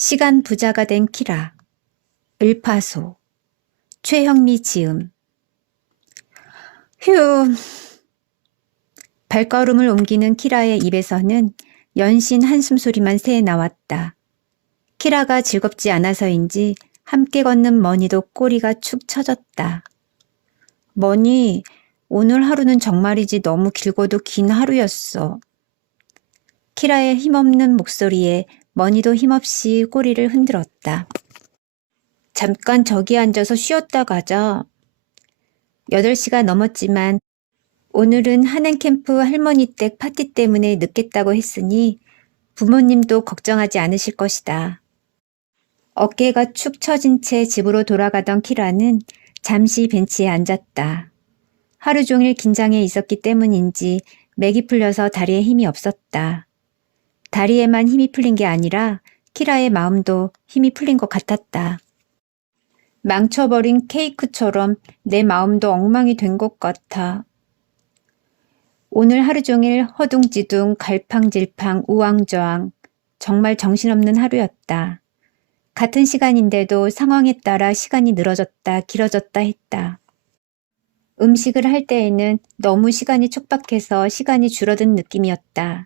시간 부자가 된 키라, 을파소, 최형미 지음. 휴. 발걸음을 옮기는 키라의 입에서는 연신 한숨 소리만 새어 나왔다. 키라가 즐겁지 않아서인지 함께 걷는 머니도 꼬리가 축 처졌다. 머니, 오늘 하루는 정말이지 너무 길고도 긴 하루였어. 키라의 힘없는 목소리에 머니도 힘없이 꼬리를 흔들었다. 잠깐 저기 앉아서 쉬었다 가자. 8시가 넘었지만 오늘은 하넨캠프 할머니 댁 파티 때문에 늦겠다고 했으니 부모님도 걱정하지 않으실 것이다. 어깨가 축 처진 채 집으로 돌아가던 키라는 잠시 벤치에 앉았다. 하루 종일 긴장해 있었기 때문인지 맥이 풀려서 다리에 힘이 없었다. 다리에만 힘이 풀린 게 아니라 키라의 마음도 힘이 풀린 것 같았다. 망쳐버린 케이크처럼 내 마음도 엉망이 된 것 같아. 오늘 하루 종일 허둥지둥 갈팡질팡 우왕좌왕 정말 정신없는 하루였다. 같은 시간인데도 상황에 따라 시간이 늘어졌다 길어졌다 했다. 음식을 할 때에는 너무 시간이 촉박해서 시간이 줄어든 느낌이었다.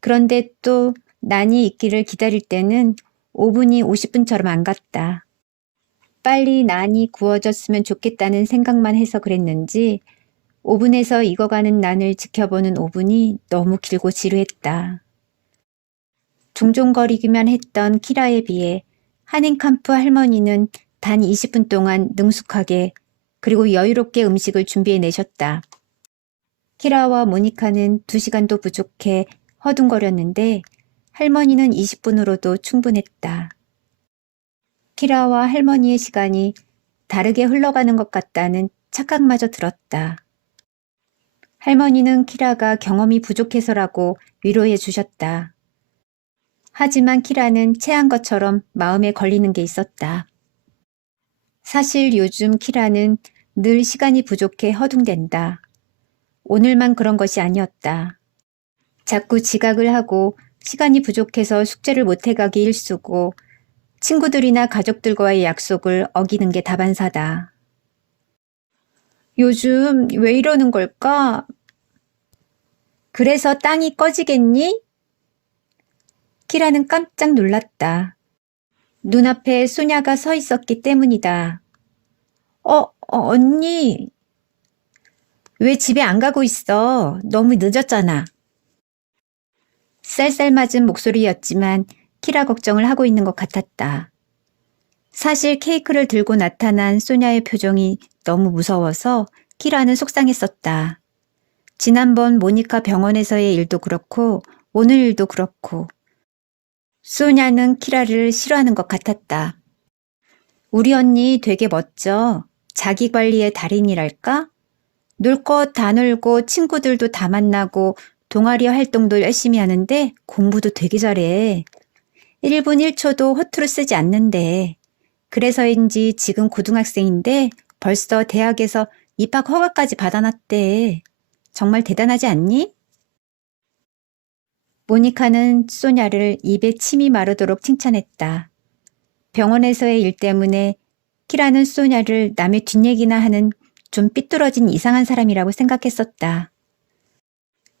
그런데 또 난이 익기를 기다릴 때는 5분이 50분처럼 안 갔다. 빨리 난이 구워졌으면 좋겠다는 생각만 해서 그랬는지 5분에서 익어가는 난을 지켜보는 5분이 너무 길고 지루했다. 둥종거리기만 했던 키라에 비해 하넨캄프 할머니는 단 20분 동안 능숙하게 그리고 여유롭게 음식을 준비해내셨다. 키라와 모니카는 2시간도 부족해 허둥거렸는데 할머니는 20분으로도 충분했다. 키라와 할머니의 시간이 다르게 흘러가는 것 같다는 착각마저 들었다. 할머니는 키라가 경험이 부족해서라고 위로해 주셨다. 하지만 키라는 체한 것처럼 마음에 걸리는 게 있었다. 사실 요즘 키라는 늘 시간이 부족해 허둥댄다. 오늘만 그런 것이 아니었다. 자꾸 지각을 하고 시간이 부족해서 숙제를 못해가기 일쑤고 친구들이나 가족들과의 약속을 어기는 게 다반사다. 요즘 왜 이러는 걸까? 그래서 땅이 꺼지겠니? 키라는 깜짝 놀랐다. 눈앞에 소냐가 서 있었기 때문이다. 언니. 왜 집에 안 가고 있어? 너무 늦었잖아. 쌀쌀맞은 목소리였지만 키라 걱정을 하고 있는 것 같았다. 사실 케이크를 들고 나타난 소냐의 표정이 너무 무서워서 키라는 속상했었다. 지난번 모니카 병원에서의 일도 그렇고 오늘 일도 그렇고 소냐는 키라를 싫어하는 것 같았다. 우리 언니 되게 멋져. 자기 관리의 달인이랄까? 놀 것 다 놀고 친구들도 다 만나고 동아리 활동도 열심히 하는데 공부도 되게 잘해. 1분 1초도 허투루 쓰지 않는데. 그래서인지 지금 고등학생인데 벌써 대학에서 입학 허가까지 받아놨대. 정말 대단하지 않니? 모니카는 소냐를 입에 침이 마르도록 칭찬했다. 병원에서의 일 때문에 키라는 소냐를 남의 뒷얘기나 하는 좀 삐뚤어진 이상한 사람이라고 생각했었다.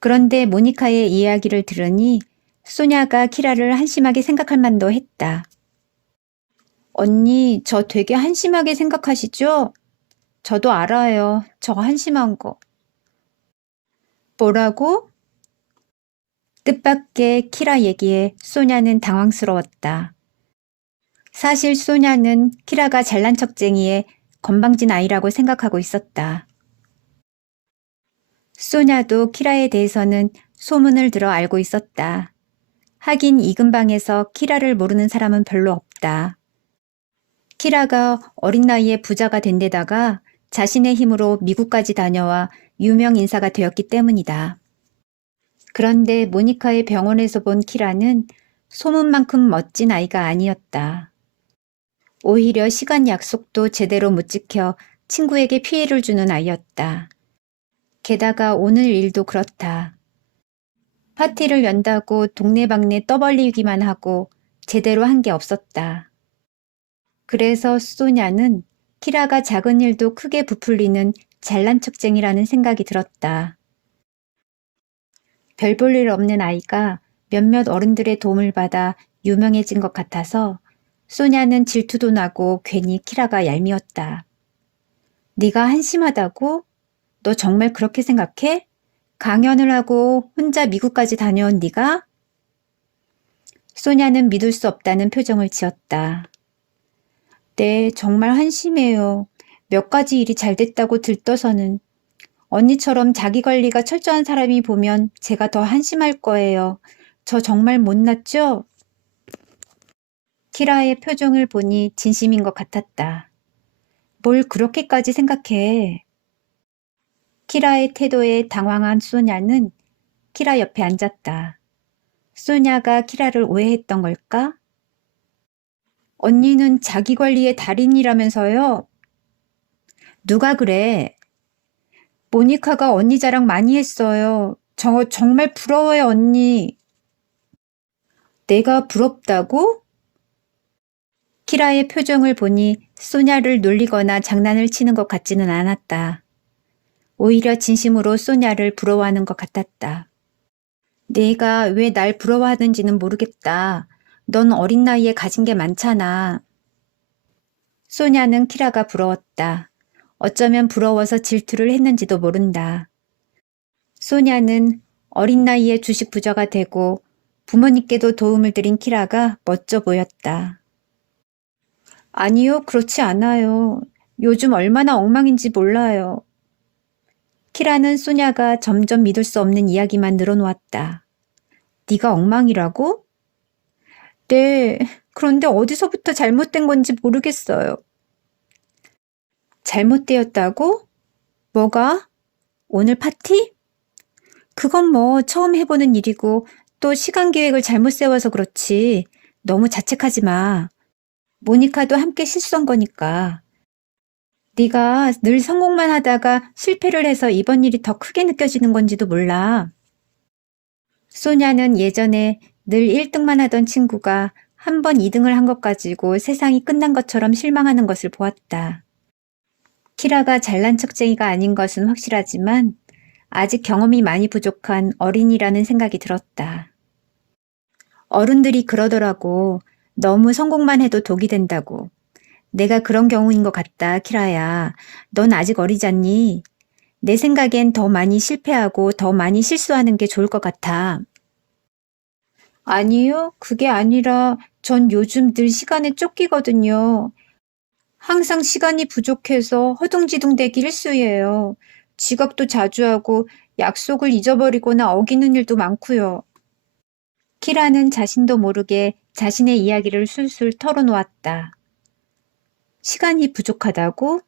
그런데 모니카의 이야기를 들으니 소냐가 키라를 한심하게 생각할 만도 했다. 언니, 저 되게 한심하게 생각하시죠? 저도 알아요. 저 한심한 거. 뭐라고? 뜻밖의 키라 얘기에 소냐는 당황스러웠다. 사실 소냐는 키라가 잘난 척쟁이에 건방진 아이라고 생각하고 있었다. 소냐도 키라에 대해서는 소문을 들어 알고 있었다. 하긴 이 근방에서 키라를 모르는 사람은 별로 없다. 키라가 어린 나이에 부자가 된 데다가 자신의 힘으로 미국까지 다녀와 유명 인사가 되었기 때문이다. 그런데 모니카의 병원에서 본 키라는 소문만큼 멋진 아이가 아니었다. 오히려 시간 약속도 제대로 못 지켜 친구에게 피해를 주는 아이였다. 게다가 오늘 일도 그렇다. 파티를 연다고 동네방네 떠벌리기만 하고 제대로 한 게 없었다. 그래서 소냐는 키라가 작은 일도 크게 부풀리는 잘난 척쟁이라는 생각이 들었다. 별 볼 일 없는 아이가 몇몇 어른들의 도움을 받아 유명해진 것 같아서 소냐는 질투도 나고 괜히 키라가 얄미웠다. 네가 한심하다고? 너 정말 그렇게 생각해? 강연을 하고 혼자 미국까지 다녀온 네가? 소냐는 믿을 수 없다는 표정을 지었다. 네, 정말 한심해요. 몇 가지 일이 잘 됐다고 들떠서는 언니처럼 자기 관리가 철저한 사람이 보면 제가 더 한심할 거예요. 저 정말 못났죠? 키라의 표정을 보니 진심인 것 같았다. 뭘 그렇게까지 생각해? 키라의 태도에 당황한 소냐는 키라 옆에 앉았다. 소냐가 키라를 오해했던 걸까? 언니는 자기 관리의 달인이라면서요? 누가 그래? 모니카가 언니 자랑 많이 했어요. 저 정말 부러워요, 언니. 내가 부럽다고? 키라의 표정을 보니 소냐를 놀리거나 장난을 치는 것 같지는 않았다. 오히려 진심으로 소냐를 부러워하는 것 같았다. 내가 왜 날 부러워하는지는 모르겠다. 넌 어린 나이에 가진 게 많잖아. 소냐는 키라가 부러웠다. 어쩌면 부러워서 질투를 했는지도 모른다. 소냐는 어린 나이에 주식 부자가 되고 부모님께도 도움을 드린 키라가 멋져 보였다. 아니요, 그렇지 않아요. 요즘 얼마나 엉망인지 몰라요. 키라는 소냐가 점점 믿을 수 없는 이야기만 늘어놓았다. 네가 엉망이라고? 네, 그런데 어디서부터 잘못된 건지 모르겠어요. 잘못되었다고? 뭐가? 오늘 파티? 그건 뭐 처음 해보는 일이고 또 시간 계획을 잘못 세워서 그렇지. 너무 자책하지 마. 모니카도 함께 실수한 거니까. 네가 늘 성공만 하다가 실패를 해서 이번 일이 더 크게 느껴지는 건지도 몰라. 소냐는 예전에 늘 1등만 하던 친구가 한 번 2등을 한 것 가지고 세상이 끝난 것처럼 실망하는 것을 보았다. 키라가 잘난 척쟁이가 아닌 것은 확실하지만 아직 경험이 많이 부족한 어린이라는 생각이 들었다. 어른들이 그러더라고. 너무 성공만 해도 독이 된다고. 내가 그런 경우인 것 같다, 키라야. 넌 아직 어리잖니? 내 생각엔 더 많이 실패하고 더 많이 실수하는 게 좋을 것 같아. 아니요, 그게 아니라 전 요즘 늘 시간에 쫓기거든요. 항상 시간이 부족해서 허둥지둥 대기 일쑤예요. 지각도 자주 하고 약속을 잊어버리거나 어기는 일도 많고요. 키라는 자신도 모르게 자신의 이야기를 술술 털어놓았다. 시간이 부족하다고?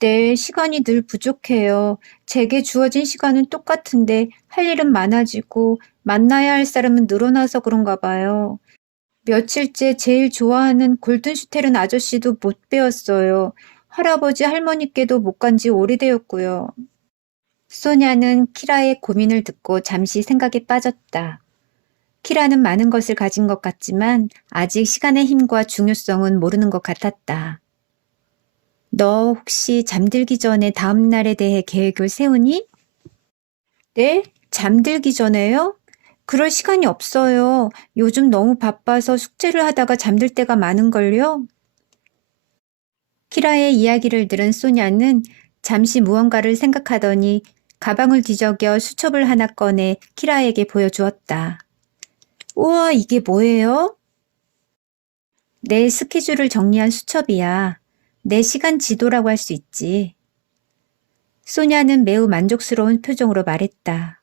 네, 시간이 늘 부족해요. 제게 주어진 시간은 똑같은데 할 일은 많아지고 만나야 할 사람은 늘어나서 그런가 봐요. 며칠째 제일 좋아하는 골든슈테른 아저씨도 못 뵈었어요. 할아버지 할머니께도 못 간지 오래되었고요. 소냐는 키라의 고민을 듣고 잠시 생각에 빠졌다. 키라는 많은 것을 가진 것 같지만 아직 시간의 힘과 중요성은 모르는 것 같았다. 너 혹시 잠들기 전에 다음 날에 대해 계획을 세우니? 네? 잠들기 전에요? 그럴 시간이 없어요. 요즘 너무 바빠서 숙제를 하다가 잠들 때가 많은걸요? 키라의 이야기를 들은 소냐는 잠시 무언가를 생각하더니 가방을 뒤적여 수첩을 하나 꺼내 키라에게 보여주었다. 우와, 이게 뭐예요? 내 스케줄을 정리한 수첩이야. 내 시간 지도라고 할 수 있지. 소냐는 매우 만족스러운 표정으로 말했다.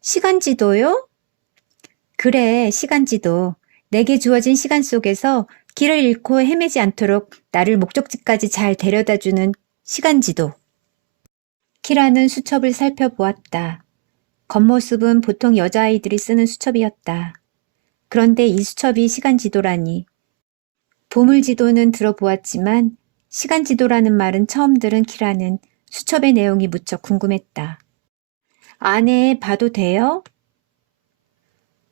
시간 지도요? 그래, 시간 지도. 내게 주어진 시간 속에서 길을 잃고 헤매지 않도록 나를 목적지까지 잘 데려다주는 시간 지도. 키라는 수첩을 살펴보았다. 겉모습은 보통 여자아이들이 쓰는 수첩이었다. 그런데 이 수첩이 시간 지도라니. 보물 지도는 들어보았지만 시간 지도라는 말은 처음 들은 키라는 수첩의 내용이 무척 궁금했다. 안에 봐도 돼요?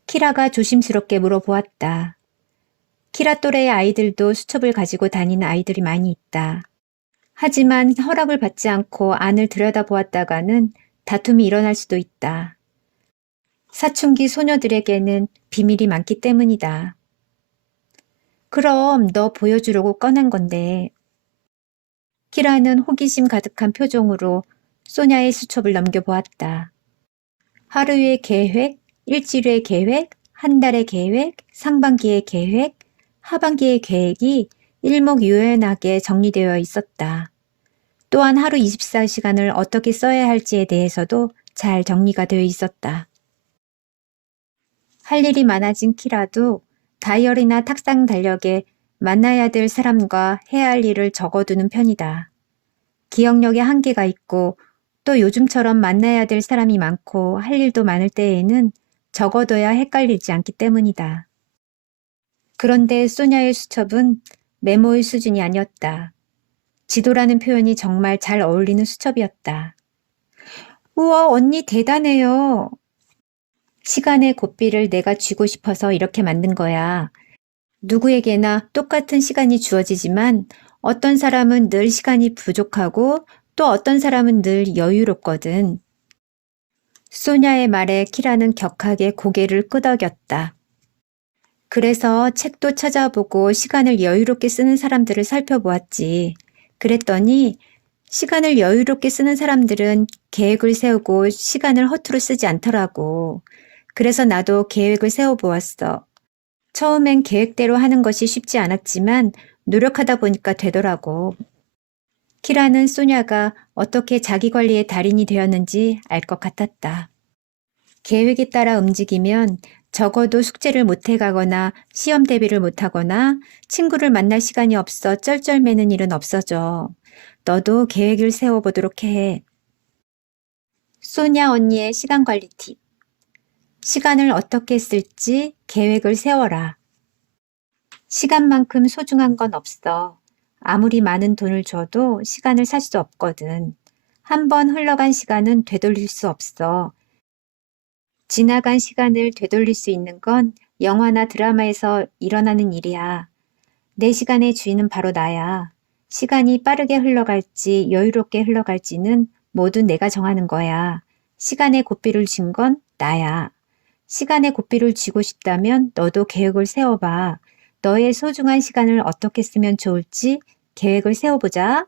키라가 조심스럽게 물어보았다. 키라 또래의 아이들도 수첩을 가지고 다니는 아이들이 많이 있다. 하지만 허락을 받지 않고 안을 들여다보았다가는 다툼이 일어날 수도 있다. 사춘기 소녀들에게는 비밀이 많기 때문이다. 그럼 너 보여주려고 꺼낸 건데. 키라는 호기심 가득한 표정으로 소냐의 수첩을 넘겨보았다. 하루의 계획, 일주일의 계획, 한 달의 계획, 상반기의 계획, 하반기의 계획이 일목요연하게 정리되어 있었다. 또한 하루 24시간을 어떻게 써야 할지에 대해서도 잘 정리가 되어 있었다. 할 일이 많아진 키라도 다이어리나 탁상 달력에 만나야 될 사람과 해야 할 일을 적어두는 편이다. 기억력에 한계가 있고 또 요즘처럼 만나야 될 사람이 많고 할 일도 많을 때에는 적어둬야 헷갈리지 않기 때문이다. 그런데 소냐의 수첩은 메모의 수준이 아니었다. 지도라는 표현이 정말 잘 어울리는 수첩이었다. 우와, 언니 대단해요. 시간의 고삐를 내가 쥐고 싶어서 이렇게 만든 거야. 누구에게나 똑같은 시간이 주어지지만 어떤 사람은 늘 시간이 부족하고 또 어떤 사람은 늘 여유롭거든. 소냐의 말에 키라는 격하게 고개를 끄덕였다. 그래서 책도 찾아보고 시간을 여유롭게 쓰는 사람들을 살펴보았지. 그랬더니 시간을 여유롭게 쓰는 사람들은 계획을 세우고 시간을 허투루 쓰지 않더라고. 그래서 나도 계획을 세워보았어. 처음엔 계획대로 하는 것이 쉽지 않았지만 노력하다 보니까 되더라고. 키라는 소냐가 어떻게 자기 관리의 달인이 되었는지 알 것 같았다. 계획에 따라 움직이면 적어도 숙제를 못해 가거나 시험 대비를 못하거나 친구를 만날 시간이 없어 쩔쩔매는 일은 없어져. 너도 계획을 세워보도록 해. 소냐 언니의 시간 관리 팁. 시간을 어떻게 쓸지 계획을 세워라. 시간만큼 소중한 건 없어. 아무리 많은 돈을 줘도 시간을 살 수 없거든. 한 번 흘러간 시간은 되돌릴 수 없어. 지나간 시간을 되돌릴 수 있는 건 영화나 드라마에서 일어나는 일이야. 내 시간의 주인은 바로 나야. 시간이 빠르게 흘러갈지 여유롭게 흘러갈지는 모두 내가 정하는 거야. 시간의 고삐를 쥔 건 나야. 시간의 고삐를 쥐고 싶다면 너도 계획을 세워봐. 너의 소중한 시간을 어떻게 쓰면 좋을지 계획을 세워보자.